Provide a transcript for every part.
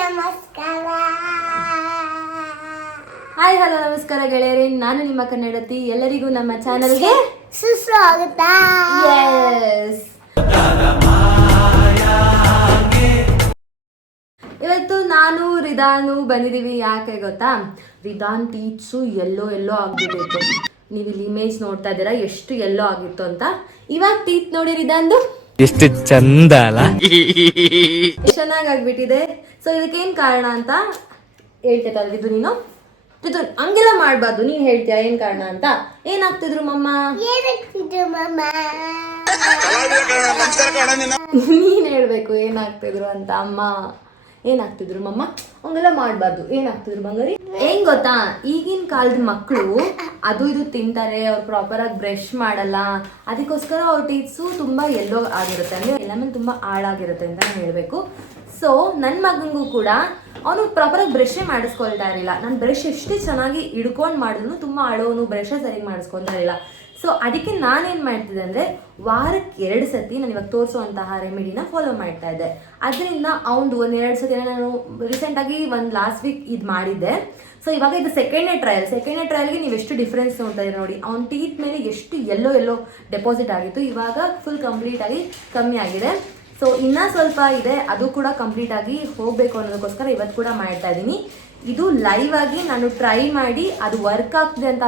ನಮಸ್ಕಾರ. Hi hello ನಮಸ್ಕಾರ ಗೆಳೆಯರೇ, ನಾನು ನಿಮ್ಮ ಕನ್ನಡತಿ. ಎಲ್ಲರಿಗೂ ನಮ್ಮ ಚಾನಲ್ಗೆ ಸುಸ್ವಾಗತ. ಇವತ್ತು ನಾನು ರಿದಾನು ಬಂದಿದ್ದೀವಿ. ಯಾಕೆ ಗೊತ್ತಾ, ರಿದಾನ್ ಟೀತ್ಸು ಎಲ್ಲೋ ಆಗ್ಬಿಟ್ಟಿತ್ತು. ನೀವು ಇಲ್ಲಿ ಇಮೇಜ್ ನೋಡ್ತಾ ಇದ್ದೀರಾ ಎಷ್ಟು ಎಲ್ಲೋ ಆಗಿತ್ತು ಅಂತ. ಇವಾಗ ಟೀತ್ ನೋಡಿ ರಿದಾನ್ದು ಎಷ್ಟು ಚಂದ ಅಲ್ಲ, ಚೆನ್ನಾಗಿ ಆಗ್ಬಿಟ್ಟಿದೆ. ಸೊ ಇದಕ್ಕೇನ್ ಕಾರಣ ಅಂತ ಹೇಳ್ತೇತಲ್ವಿದು ನೀನು ಇದು ಹಂಗೆಲ್ಲ ಮಾಡ್ಬಾರ್ದು. ನೀನ್ ಹೇಳ್ತೀಯ ಏನ್ ಕಾರಣ ಅಂತ. ಏನಾಗ್ತಿದ್ರು ಮಮ್ಮ? ನೀನ್ ಹೇಳ್ಬೇಕು ಏನಾಗ್ತಿದ್ರು ಅಂತ. ಅಮ್ಮ ಏನಾಗ್ತಿದ್ರು ಮಮ್ಮ? ಹಂಗೆಲ್ಲ ಮಾಡ್ಬಾರ್ದು. ಏನಾಗ್ತಿದ್ರು ಬಂಗಾರಿ? ಏನ್ ಗೊತ್ತಾ, ಈಗಿನ ಕಾಲದ ಮಕ್ಕಳು ಅದು ಇದು ತಿಂತಾರೆ, ಅವ್ರು ಪ್ರಾಪರ್ ಆಗಿ ಬ್ರಷ್ ಮಾಡಲ್ಲ. ಅದಕ್ಕೋಸ್ಕರ ಅವ್ರ ಟೀತ್ಸು ತುಂಬಾ ಎಲ್ಲೋ ಆಗಿರುತ್ತೆ, ಅಂದ್ರೆ ಎಲ್ಲ ಮೇಲೆ ತುಂಬಾ ಹಾಳಾಗಿರುತ್ತೆ ಅಂತ ನಾನು ಹೇಳ್ಬೇಕು. ಸೊ ನನ್ನ ಮಗನಿಗೂ ಕೂಡ ಅವನು ಪ್ರಾಪರಾಗಿ ಬ್ರಷೇ ಮಾಡಿಸ್ಕೊಳ್ತಾ ಇರಲಿಲ್ಲ. ನಾನು ಬ್ರಷ್ ಎಷ್ಟೇ ಚೆನ್ನಾಗಿ ಹಿಡ್ಕೊಂಡು ಮಾಡಿದ್ರು ತುಂಬ ಅಳೋನು, ಬ್ರಷೇ ಸರಿಯಾಗಿ ಮಾಡಿಸ್ಕೊತಾ ಇರಲಿಲ್ಲ. ಸೊ ಅದಕ್ಕೆ ನಾನೇನು ಮಾಡ್ತಿದ್ದೆ ಅಂದರೆ, ವಾರಕ್ಕೆ 2 ಸತಿ ನಾನು ಇವಾಗ ತೋರಿಸುವಂತಹ ರೆಮಿಡಿನ ಫಾಲೋ ಮಾಡ್ತಾ ಇದ್ದೆ. ಅದರಿಂದ ಅವ್ನು 1-2 ಸತಿ ನಾನು ರೀಸೆಂಟಾಗಿ ಒಂದು ಲಾಸ್ಟ್ ವೀಕ್ ಇದು ಮಾಡಿದ್ದೆ. ಸೊ ಇವಾಗ ಇದು ಸೆಕೆಂಡ್ನೇ ಟ್ರಯಲ್ಗೆ ನೀವು ಎಷ್ಟು ಡಿಫ್ರೆನ್ಸ್ ನೋಡ್ತಾ ಇದ್ದೀರಿ ನೋಡಿ. ಅವ್ನ ಟೀತ್ ಮೇಲೆ ಎಷ್ಟು ಎಲ್ಲೋ ಡೆಪಾಸಿಟ್ ಆಗಿತ್ತು, ಇವಾಗ ಫುಲ್ ಕಂಪ್ಲೀಟಾಗಿ ಕಮ್ಮಿ ಆಗಿದೆ. ಸೊ ಇನ್ನೂ ಸ್ವಲ್ಪ ಇದೆ, ಅದು ಕೂಡ ಕಂಪ್ಲೀಟ್ ಆಗಿ ಹೋಗಬೇಕು ಅನ್ನೋದಕ್ಕೋಸ್ಕರ ಇವತ್ತು ಕೂಡ ಮಾಡ್ತಾ ಇದ್ದೀನಿ. ಇದು ಲೈವ್ ಆಗಿ ನಾನು ಟ್ರೈ ಮಾಡಿ ಅದು ವರ್ಕ್ ಆಗ್ತಿದೆ ಅಂತ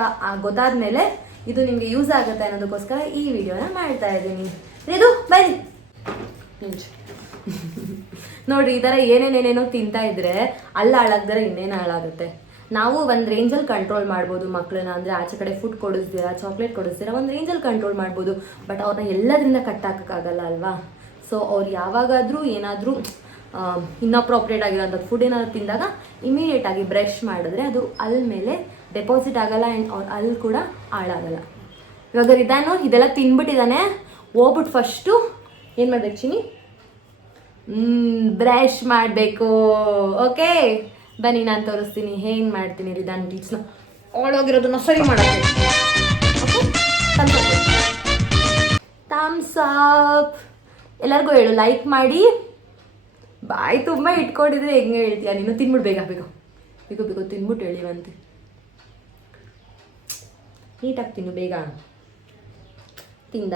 ಗೊತ್ತಾದ ಮೇಲೆ ಇದು ನಿಮಗೆ ಯೂಸ್ ಆಗುತ್ತೆ ಅನ್ನೋದಕ್ಕೋಸ್ಕರ ಈ ವಿಡಿಯೋನ ಮಾಡ್ತಾ ಇದ್ದೀನಿ. ಇದು ಬನ್ನಿ ನೋಡ್ರಿ, ಈ ಥರ ಏನೇನೇನೇನೋ ತಿಂತಾ ಇದ್ರೆ ಅಲ್ಲ ಹಾಳಾಗ್ದರೆ ಇನ್ನೇನು ಹಾಳಾಗುತ್ತೆ. ನಾವು ಒಂದು ರೇಂಜಲ್ಲಿ ಕಂಟ್ರೋಲ್ ಮಾಡ್ಬೋದು ಮಕ್ಕಳನ್ನ, ಅಂದರೆ ಆಚೆ ಕಡೆ ಫುಡ್ ಕೊಡಿಸ್ತೀರಾ, ಚಾಕ್ಲೇಟ್ ಕೊಡಿಸ್ತೀರಾ, ಒಂದು ರೇಂಜಲ್ಲಿ ಕಂಟ್ರೋಲ್ ಮಾಡ್ಬೋದು. ಬಟ್ ಅವ್ರನ್ನ ಎಲ್ಲದರಿಂದ ಕಟ್ಟಾಕೋಕ್ಕಾಗಲ್ಲ ಅಲ್ವಾ. ಸೊ ಅವ್ರು ಯಾವಾಗಾದರೂ ಏನಾದರೂ ಇನ್ಅಪ್ರೋಪ್ರಿಯೇಟ್ ಆಗಿರೋಂಥದ್ದು ಫುಡ್ ಏನಾದರೂ ತಿಂದಾಗ ಇಮಿಡಿಯೇಟಾಗಿ ಬ್ರಷ್ ಮಾಡಿದ್ರೆ ಅದು ಅಲ್ಲಿ ಮೇಲೆ ಡೆಪಾಸಿಟ್ ಆಗಲ್ಲ ಆ್ಯಂಡ್ ಅಲ್ಲಿ ಕೂಡ ಹಾಳಾಗಲ್ಲ. ಇವಾಗ ರಿದಾನು ಇದೆಲ್ಲ ತಿನ್ಬಿಟ್ಟಿದ್ದಾನೆ. ಹೋಗ್ಬಿಟ್ಟು ಫಸ್ಟು ಏನು ಮಾಡ್ಬೇಕು ಚಿನಿ? ಬ್ರಷ್ ಮಾಡಬೇಕು. ಓಕೆ ಬನ್ನಿ, ನಾನು ತೋರಿಸ್ತೀನಿ ಹೇಗೆ ಮಾಡ್ತೀನಿ ರಿದಾನ್ ಟೀಚ್ನ ಓಡೋಗಿರೋದನ್ನ ಸರಿ ಮಾಡೋಕ್ಕೆ. Okay, thumbs up. ಎಲ್ಲರಿಗೂ ಹೇಳು, ಲೈಕ್ ಮಾಡಿ. ಬಾಯಿ ತುಂಬ ಇಟ್ಕೊಂಡಿದ್ರೆ ಹೆಂಗೆ ಹೇಳ್ತೀಯ ನೀನು? ತಿನ್ಬಿಟ್ಟು ಬೇಗ ತಿನ್ಬಿಟ್ಟು ಹೇಳಿವಂತೆ. ನೀಟಾಗಿ ತಿನ್ನು, ಬೇಗ ತಿಂದ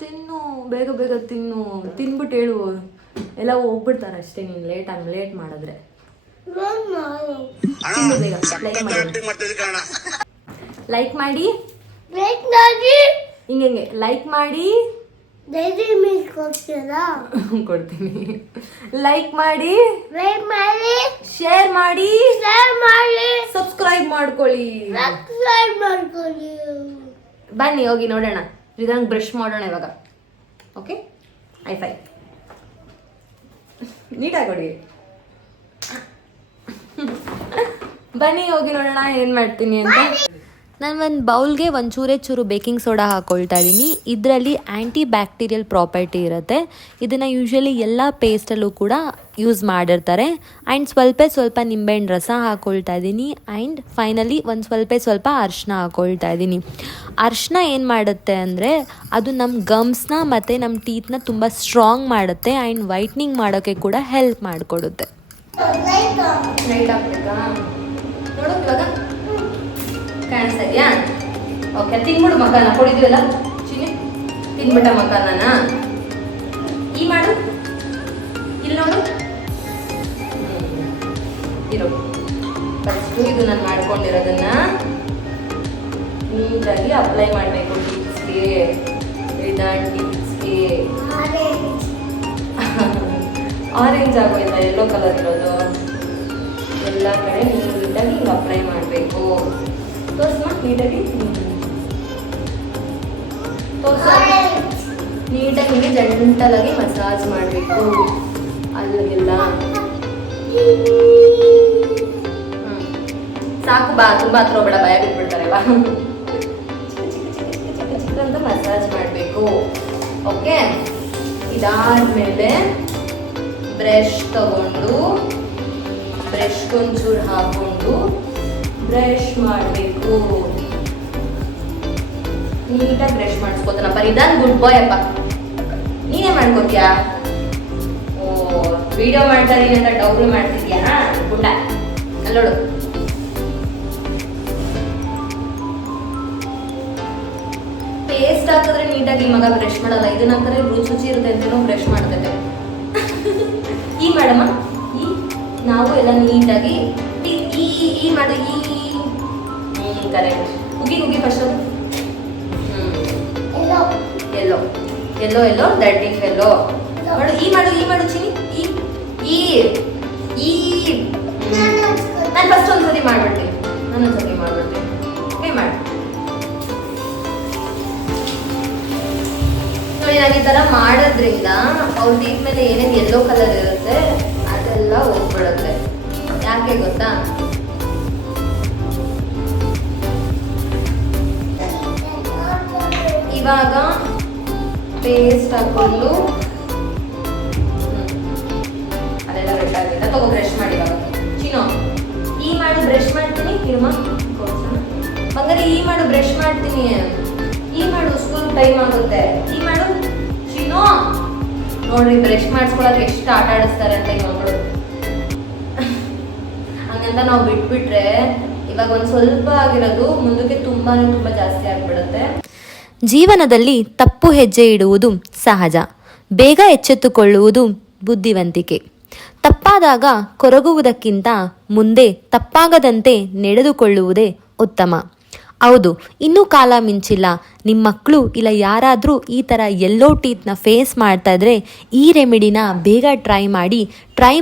ತಿನ್ನು, ಬೇಗ ತಿನ್ನು. ತಿನ್ಬಿಟ್ಟು ಹೇಳು, ಎಲ್ಲ ಹೋಗ್ಬಿಡ್ತಾರೆ ಅಷ್ಟೇ ನೀನು ಲೇಟ್ ಮಾಡಿದ್ರೆ. ಬೇಗ ಲೈಕ್ ಮಾಡಿ ಹಿಂಗೆ ಲೈಕ್ ಮಾಡಿ. ಕೊಡ್ತೀನಿ. ಲೈಕ್ ಮಾಡಿ, ಶೇರ್ ಮಾಡಿ, ಸಬ್ಸ್ಕ್ರೈಬ್ ಮಾಡ್ಕೊಳ್ಳಿ. ಬನ್ನಿ ಹೋಗಿ ನೋಡೋಣ. ಇದನ್ನು ಬ್ರಷ್ ಮಾಡೋಣ ಇವಾಗ. ಓಕೆ, ಐ ನೀಟಾಗಿ ಕೊಡಿ. ಬನ್ನಿ ಹೋಗಿ ನೋಡೋಣ ಏನು ಮಾಡ್ತೀನಿ ಅಂತ. ನಾನು ಒಂದು ಬೌಲ್ಗೆ ಚೂರು ಬೇಕಿಂಗ್ ಸೋಡಾ ಹಾಕ್ಕೊಳ್ತಾ ಇದ್ದೀನಿ. ಇದರಲ್ಲಿ ಆ್ಯಂಟಿ ಬ್ಯಾಕ್ಟೀರಿಯಲ್ ಪ್ರಾಪರ್ಟಿ ಇರುತ್ತೆ. ಇದನ್ನು ಯೂಶ್ವಲಿ ಎಲ್ಲ ಪೇಸ್ಟಲ್ಲೂ ಕೂಡ ಯೂಸ್ ಮಾಡಿರ್ತಾರೆ. ಆ್ಯಂಡ್ ಸ್ವಲ್ಪ ನಿಂಬೆಹಣ್ಣು ರಸ ಹಾಕ್ಕೊಳ್ತಾ ಇದ್ದೀನಿ. ಆ್ಯಂಡ್ ಫೈನಲಿ ಸ್ವಲ್ಪ ಅರಿಶಿನ ಹಾಕ್ಕೊಳ್ತಾ ಇದ್ದೀನಿ. ಅರಿಶಿನ ಏನು ಮಾಡುತ್ತೆ ಅಂದರೆ, ಅದು ನಮ್ಮ ಗಮ್ಸ್ನ ಮತ್ತು ನಮ್ಮ ಟೀತ್ನ ತುಂಬ ಸ್ಟ್ರಾಂಗ್ ಮಾಡುತ್ತೆ. ಆ್ಯಂಡ್ ವೈಟ್ನಿಂಗ್ ಮಾಡೋಕ್ಕೆ ಕೂಡ ಹೆಲ್ಪ್ ಮಾಡಿಕೊಡುತ್ತೆ. ನೋಡು ಇವಾಗ ಕಾಣಿಸ್ತಾ ಇದೆಯಾ? ಓಕೆ, ತಿನ್ಬಿಡು ಮಕ್ಕಳನ್ನ. ಕೊಡಿದ್ವಲ್ಲ ಚಿನ್ನಿ, ತಿನ್ಬಿಟ್ಟ ಮಕ್ಕಳನ್ನ. ಈ ಮಾಡು, ಇಲ್ಲಿ ನೋಡು. ಇರು, ಫಸ್ಟು ಇದು ನಾನು ಮಾಡ್ಕೊಂಡಿರೋದನ್ನ ನೀಟಾಗಿ ಅಪ್ಲೈ ಮಾಡಬೇಕು ಟೀತ್ಸ್ಗೆ. ರಿದಾನ್ ಟೀತ್ಸ್ಗೆ ಆರೆಂಜ್ ಆಗೋಯ್ತಾ, ಯೆಲ್ಲೋ ಕಲರ್ ಇರೋದು ಎಲ್ಲ ಕಡೆ ನೀಟಾಗಿ ಹಿಂಗೆ ಅಪ್ಲೈ ಮಾಡಬೇಕು. ತೋರಿಸ್ಮ ನೀಟಾಗಿ, ನೀಟಾಗಿ ಹಿಂಗೆ ಜಂಟಲಾಗಿ ಮಸಾಜ್ ಮಾಡಬೇಕು ಅಲ್ಲಿಗೆಲ್ಲ. ಸಾಕು, ತುಂಬ ಹತ್ರ ಹೋಗ್ಬೇಡ, ಭಯ ಬಿಟ್ಬಿಡ್ತಾರಲ್ಲ. ಚಿಕ್ಕ ಅಂತ ಮಸಾಜ್ ಮಾಡಬೇಕು. ಓಕೆ, ಇದಾದ್ಮೇಲೆ ಬ್ರಷ್ ತಗೊಂಡು ಬ್ರಷ್ಗೊಂಚೂರು ಹಾಕೊಂಡು ಬ್ರಷ್ ಮಾಡಬೇಕು. ನೀಟಾಗಿ ಬ್ರಷ್ ಮಾಡಿಸ್ಕೋತಾನಪ್ಪ ರಿದಾನ್. ಗುಡ್ ಬಾಯ್ ಅಪ್ಪ. ನೀನೇ ಮಾಡ್ಕೋತೀಯಾ? ವಿಡಿಯೋ ಮಾಡ್ತಾ ಇದೀನಿ ಅಂತ ಡೌಟ್ ಮಾಡ್ತಿದ್ಯಾ ಗುಂಡ ಅಲ್ಲೋಡು. ಪೇಸ್ಟ್ ಹಾಕಿದ್ರೆ ನೀಟಾಗಿ ಮಗ ಬ್ರಷ್ ಮಾಡಲ್ಲ, ಇದನ್ನ ಹಾಕಿದ್ರೆ ರುಚಿ ಇರುತ್ತೆ ಅಂತೇನೋ ಬ್ರಷ್ ಮಾಡ್ತೈತೆ. ಈ ಮಾಡಮ್ಮ, ಈ ನಾವು ಎಲ್ಲ ನೀಟಾಗಿ ಈ ಮಾಡು, ಕರೆಕ್ಟ್. ಉಗಿ first. Yellow yellow yellow that is yellow. ಮಾಡು, ಈ ಮಾಡು ಚಿನಿ. ನಾನು ಫಸ್ಟ್ ಒಂದ್ಸತಿ ಮಾಡ್ಬಿಡ್ತೀನಿ. ಮಾಡಿ ನೋಡಿ, ನಾನು ಈ ಥರ ಮಾಡೋದ್ರಿಂದ ಅವ್ರ ಟೀತ್ ಮೇಲೆ ಏನೇನು ಯೆಲ್ಲೋ ಕಲರ್ ಇರುತ್ತೆ ಅದೆಲ್ಲ ಹೋಗ್ಬಿಡುತ್ತೆ. ಯಾಕೆ ಗೊತ್ತಾ? ಇವಾಗ ಪೇಸ್ಟ್ ಹಾಕೊಂಡು ಅದೆಲ್ಲ ರೆಡ್ ಆಗಿದೆ. ತಗೋ ಬ್ರಷ್ ಮಾಡಿ. ಇವಾಗ ಚಿನ್ನೋ ಈ ಮಾಡು, ಬ್ರಷ್ ಮಾಡ್ತೀನಿ. ಕಿರ್ಮ ಬಂಗಾರಿ ಈ ಮಾಡು, ಬ್ರಷ್ ಮಾಡ್ತೀನಿ. ಈ ಮಾಡು, ಸ್ಕೂಲ್ ಟೈಮ್ ಆಗುತ್ತೆ. ಈ ಮಾಡು ಚಿನ್ನೋ. ನೋಡ್ರಿ ಬ್ರಷ್ ಮಾಡಿಸ್ಕೊಳಕ್ಕೆ ಎಷ್ಟು ಆಟ ಆಡಿಸ್ತಾರೆ ಅಂತ ಈ ಮಕ್ಕಳು. ಹಂಗಂತ ನಾವು ಬಿಟ್ಬಿಟ್ರೆ ಇವಾಗ ಒಂದು ಸ್ವಲ್ಪ ಆಗಿರೋದು ಮುಂದಕ್ಕೆ ತುಂಬಾ ಜಾಸ್ತಿ ಆಗಿಬಿಡುತ್ತೆ. ಜೀವನದಲ್ಲಿ ತಪ್ಪು ಹೆಜ್ಜೆ ಇಡುವುದು ಸಹಜ. ಬೇಗ ಎಚ್ಚೆತ್ತುಕೊಳ್ಳುವುದು ಬುದ್ಧಿವಂತಿಕೆ. ತಪ್ಪಾದಾಗ ಕೊರಗುವುದಕ್ಕಿಂತ ಮುಂದೆ ತಪ್ಪಾಗದಂತೆ ನಡೆದುಕೊಳ್ಳುವುದೇ ಉತ್ತಮ. ಹೌದು, ಇನ್ನೂ ಕಾಲ ಮಿಂಚಿಲ್ಲ. ನಿಮ್ಮ ಮಕ್ಕಳು ಇಲ್ಲ ಯಾರಾದರೂ ಈ ಥರ ಯೆಲ್ಲೋ ಟೀತ್ನ ಫೇಸ್ ಮಾಡ್ತಾ ಇದ್ರೆ ಈ ರೆಮಿಡಿನ ಬೇಗ ಟ್ರೈ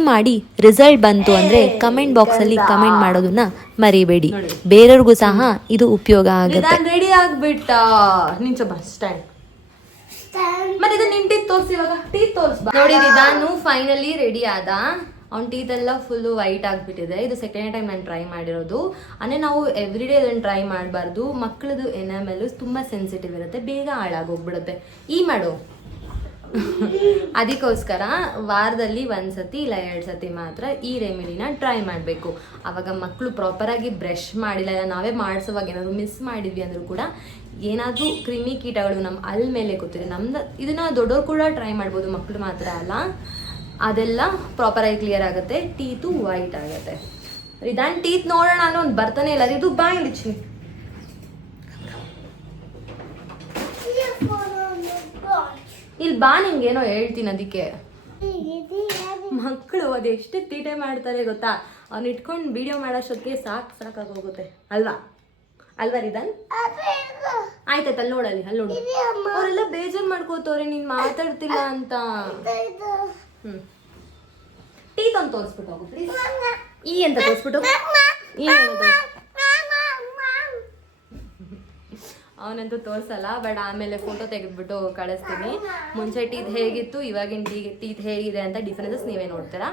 ಮಾಡಿ ರಿಸಲ್ಟ್ ಬಂತು ಅಂದರೆ ಕಮೆಂಟ್ ಬಾಕ್ಸಲ್ಲಿ ಕಮೆಂಟ್ ಮಾಡೋದನ್ನ ಮರಿಬೇಡಿ. ಬೇರೆಯವ್ರಿಗೂ ಸಹ ಇದು ಉಪಯೋಗ ಆಗುತ್ತೆ. ರೆಡಿ ಆಗ್ಬಿಟ್ಟ. ನಿಂಚ ಬಸ್ ಸ್ಟ್ಯಾಂಡ್. ಮತ್ತೆ ಇದು ನಿನ್ ಟೀತ್ ತೋರಿಸಿ. ಇವಾಗ ಟೀತ್ ತೋರಿಸ್. ನೋಡಿ, ನಾನು ಫೈನಲಿ ರೆಡಿ ಆದ. ಅವ್ನ ಟೀತ್ ಎಲ್ಲ ಫುಲ್ಲು ವೈಟ್ ಆಗಿಬಿಟ್ಟಿದೆ. ಇದು ಸೆಕೆಂಡ್ ಟೈಮ್ ನಾನು ಟ್ರೈ ಮಾಡಿರೋದು. ಅಂದರೆ ನಾವು ಎವ್ರಿ ಡೇ ಅದನ್ನು ಟ್ರೈ ಮಾಡಬಾರ್ದು. ಮಕ್ಕಳದು ಎನಾಮೆಲ್ ತುಂಬ ಸೆನ್ಸಿಟಿವ್ ಇರುತ್ತೆ, ಬೇಗ ಹಾಳಾಗೋಗ್ಬಿಡುತ್ತೆ. ಈ ಮಾಡು. ಅದಕ್ಕೋಸ್ಕರ ವಾರದಲ್ಲಿ 1 ಸತಿ ಇಲ್ಲ 2 ಸತಿ ಮಾತ್ರ ಈ ರೆಮಿಡಿನ ಟ್ರೈ ಮಾಡಬೇಕು. ಆವಾಗ ಮಕ್ಕಳು ಪ್ರಾಪರಾಗಿ ಬ್ರಷ್ ಮಾಡಿಲ್ಲ, ಇಲ್ಲ ನಾವೇ ಮಾಡಿಸುವಾಗ ಏನಾದರೂ ಮಿಸ್ ಮಾಡಿದ್ವಿ ಅಂದರೂ ಕೂಡ ಏನಾದರೂ ಕ್ರಿಮಿ ಕೀಟಗಳು ನಮ್ಮ ಅಲ್ಲಿ ಮೇಲೆ ಕೂತಿದೆ. ಇದನ್ನು ದೊಡ್ಡವರು ಕೂಡ ಟ್ರೈ ಮಾಡ್ಬೋದು, ಮಕ್ಕಳು ಮಾತ್ರ ಅಲ್ಲ. ಅದೆಲ್ಲ ಪ್ರಾಪರಾಗಿ ಕ್ಲಿಯರ್ ಆಗುತ್ತೆ, ಟೀತು ವೈಟ್ ಆಗುತ್ತೆ. ನಾನು ಟೀತ್ ನೋಡೋಣ ಅನ್ನೋ ಒಂದು ಬರ್ತಾನೆ ಇಲ್ಲ. ಇದು ಬಾಯಿ ಇಳಿಚಿ. ಇಲ್ಲಿ ಬಾ, ನಿಂಗೇನೋ ಹೇಳ್ತೀನಿ. ಅದಕ್ಕೆ ಮಕ್ಕಳು ಅದೆಷ್ಟು ತೀಟೆ ಮಾಡ್ತಾರೆ ಗೊತ್ತಾ? ಅವ್ನು ಇಟ್ಕೊಂಡು ವಿಡಿಯೋ ಮಾಡೋಷ್ಟೊತ್ತಿಗೆ ಸಾಕಾಗೋಗುತ್ತೆ ಅಲ್ವಾ ರಿದಾನ್? ಆಯ್ತಾಯ್ತು, ಅಲ್ಲಿ ನೋಡಲ್ಲಿ, ಅಲ್ಲಿ ನೋಡು. ಅವರೆಲ್ಲ ಬೇಜಾರು ಮಾಡ್ಕೋತವ್ರೆ ನೀನು ಮಾತಾಡ್ತಿಲ್ಲ ಅಂತ. ಟೀತ್ ಒಂದು ತೋರಿಸ್ಬಿಟ್ಟು ಹೋಗು ಪ್ಲೀಸ್. ಈ ಅಂತ ತೋರಿಸ್ಬಿಟ್ಟು ಅವನಂತೂ ತೋರಿಸಲ್ಲ, ಬಟ್ ಆಮೇಲೆ ಫೋಟೋ ತೆಗೆದ್ಬಿಟ್ಟು ಕಳಿಸ್ತೀನಿ. ಮುಂಚೆ ಟೀತ್ ಹೇಗಿತ್ತು, ಇವಾಗಿನ ಟೀತ್ ಹೇಗಿದೆ ಅಂತ ಡಿಫ್ರೆನ್ಸಸ್ ನೀವೇ ನೋಡ್ತೀರಾ.